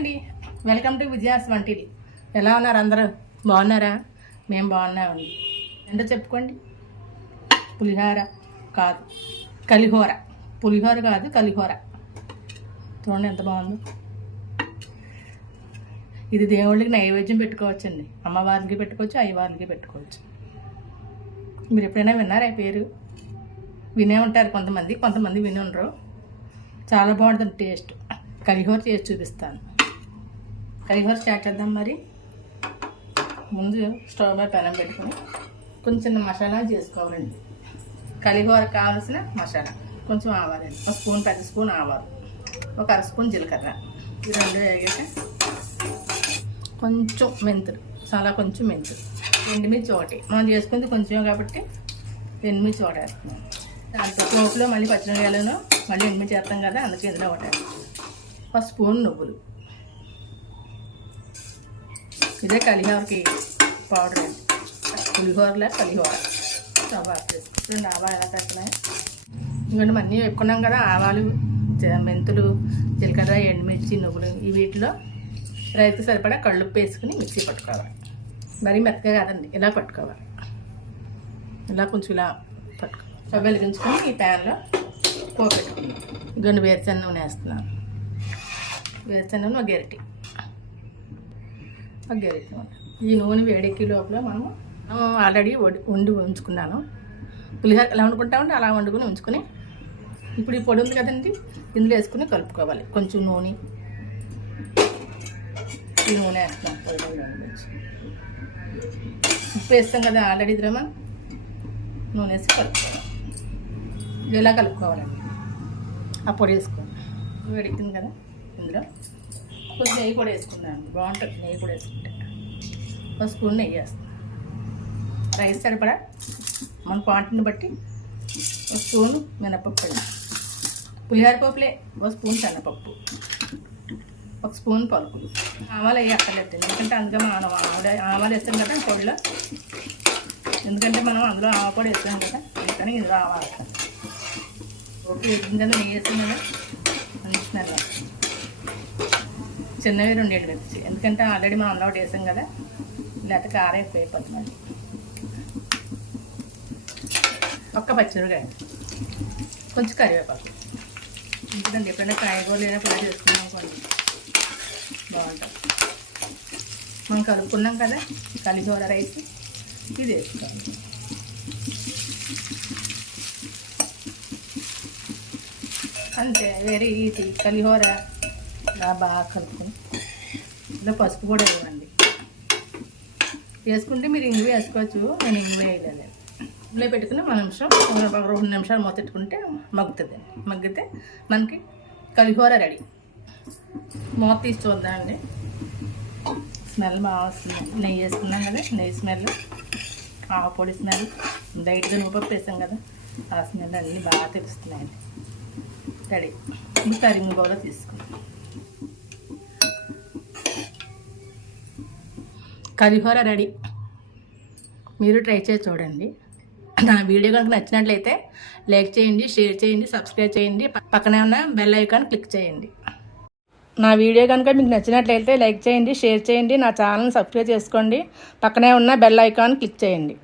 అండి, welcome to Vijaya's వంటిల్లు. ఎలా ఉన్నారు అందరూ? బాగున్నారా? మేము బాగున్నామండి. ఏంటో చెప్పుకోండి. పులిహోర కాదు, కలిహోర. పులిహోర కాదు, కలిహోర. చూడండి ఎంత బాగుందో. ఇది దేవుళ్ళకి నైవేద్యం పెట్టుకోవచ్చండి. అమ్మవారికి పెట్టుకోవచ్చు, అయ్యవారికి పెట్టుకోవచ్చు. మీరు ఎప్పుడైనా విన్నారా ఈ పేరు? వినే ఉంటారు కొంతమంది విని ఉండరు. చాలా బాగుంటుంది టేస్ట్. కలిహోర చేసి చూపిస్తాను. కలిహోర స్టార్ట్ చేద్దాం. మరి ముందు స్టవ్ మీద పెనం పెట్టుకొని కొంచెం మసాలా చేసుకోవాలండి. కలిహోర కావాల్సిన మసాలా కొంచెం ఆవాలండి. ఒక స్పూన్, పెద్ద స్పూన్ ఆవాలు, ఒక అర స్పూన్ జీలకర్ర. ఈ రెండు వేగాక కొంచెం మెంతులు, చాలా కొంచెం మెంతులు, ఎండుమిర్చి ఒకటి. మనం చేసుకుంది కొంచెం కాబట్టి ఎండుమిర్చి ఒకటి వేస్తున్నాం. దాంట్లో పోపులో మళ్ళీ పచ్చిమిరపకాయలను మళ్ళీ ఎండుమిర్చి చేస్తాం కదా, అందుకే ఇందులో ఒకటి. ఒక స్పూన్ నువ్వులు. ఇదే కలిహోరకి పౌడర్ అండి. పులిహోరలో కలిహోర స్టవ్ ఆఫ్ చేసుకుంటే ఆవాలు ఎలా పెట్టినాయి ఇవన్నీ అన్నీ వేపుకున్నాం కదా. ఆవాలు, మెంతులు, జీలకర్ర, ఎండుమిర్చి, నువ్వులు. ఈ వీటిలో రైతుకు సరిపడా కళ్ళుప్పు వేసుకుని మిక్సీ పట్టుకోవాలి. మరీ మెత్తగా కాదండి, ఇలా పట్టుకోవాలి. ఇలా కొంచెం ఇలా పట్టుకోవాలి. స్టవ్ వెలిగించుకొని ఈ ప్యాన్లో పోపు పెట్టుకున్నాం. ఇదిగోండి వేరుశెనగ నూనె వేస్తున్నాను. వేరుశెనగ నూనె ఒక గరిటె. ఈ నూనె వేడెక్కి లోపల మనం ఆల్రెడీ వండి ఉంచుకున్నాను. పులిహోర ఎలా వండుకుంటామంటే అలా వండుకుని ఉంచుకొని ఇప్పుడు ఈ పొడి ఉంది కదండి, ఇందులో వేసుకుని కలుపుకోవాలి. కొంచెం నూనె, ఈ నూనె వేస్తాం. ఉప్పు వేస్తాం కదా ఆల్రెడీ, ఇద్దరు మనం నూనె వేసి కలుపుకోవాలి. ఇలా కలుపుకోవాలండి. ఆ పొడి వేసుకోవాలి. వేడెక్కింది కదా, ఇందులో కొంచెం నెయ్యి కూడా వేసుకున్నాను. బాగుంటుంది నెయ్యి కూడా వేసుకుంటే. ఒక స్పూన్ నెయ్యి వేస్తాను. రైస్ సరిపడా మన క్వాంటిటీని బట్టి ఒక స్పూన్ మినపప్పు అండి. పులిహోర పప్పులే ఒక స్పూన్ శనగపప్పు, ఒక స్పూన్ పలుకులు. ఆవాలు అవి అక్కర్లేదు, ఎందుకంటే అందుకే మనం ఆవాలు వేస్తాం కదా పొడిలో. ఎందుకంటే మనం అందులో ఆవ పొడి వేస్తాం కదా, అందుకని ఇందులో ఆవాలు వేస్తాం. ఓకే, వేసింది కదా, నెయ్యి వేస్తాం కదా, అందిస్తున్నారు. చిన్నవి 2 ఎండుమిర్చి, ఎందుకంటే ఆల్రెడీ మనం అందులో ఒకటి వేసాం కదా, లేకపోతే కారం ఎక్కువ అయిపోతుంది. ఒక్క పచ్చిమిరపకాయ, కొంచెం కరివేపాకు. ఎందుకంటే ఎప్పుడైనా కాయగూరలు లేదా కూడా చేసుకున్నాం కొన్ని బాగుంటుంది. మనం కలుపుకున్నాం కదా కలిహోర రైస్, ఇది వేసుకోవాలి. అంతే, వేరే ఈజీ. కలిహోర బాగా కలుపుకొని ఇలా పసుపు కూడా వేయండి. వేసుకుంటే మీరు ఇంగు వేసుకోవచ్చు, నేను ఇంగు వేయలేదు. ఇందులో పెట్టుకుని ఒక 2 నిమిషాలు మూత పెట్టుకుంటే మగ్గుతుంది. మగ్గితే మనకి కలిహోర రెడీ. మూత తీసి చూద్దామండి. స్మెల్ బాగా వస్తుంది. నెయ్యి వేసుకున్నాం కదా, నెయ్యి స్మెల్, ఆవ పొడి స్మెల్, లైట్గా నువ్వుపప్పు వేసాం కదా, ఆ స్మెల్ అన్నీ బాగా తెలుస్తున్నాయండి. రెడీ. ఇప్పుడు కరింగ్ బౌల్లో తీసుకున్నాం. కలిహోర రెడీ. మీరు ట్రై చేసి చూడండి. నా వీడియో కనుక నచ్చినట్లయితే లైక్ చేయండి, షేర్ చేయండి, సబ్స్క్రైబ్ చేయండి. పక్కనే ఉన్న బెల్ ఐకాన్ క్లిక్ చేయండి. నా వీడియో కనుక మీకు నచ్చినట్లయితే లైక్ చేయండి, షేర్ చేయండి, నా ఛానల్ని సబ్స్క్రైబ్ చేసుకోండి. పక్కనే ఉన్న బెల్ ఐకాన్ క్లిక్ చేయండి.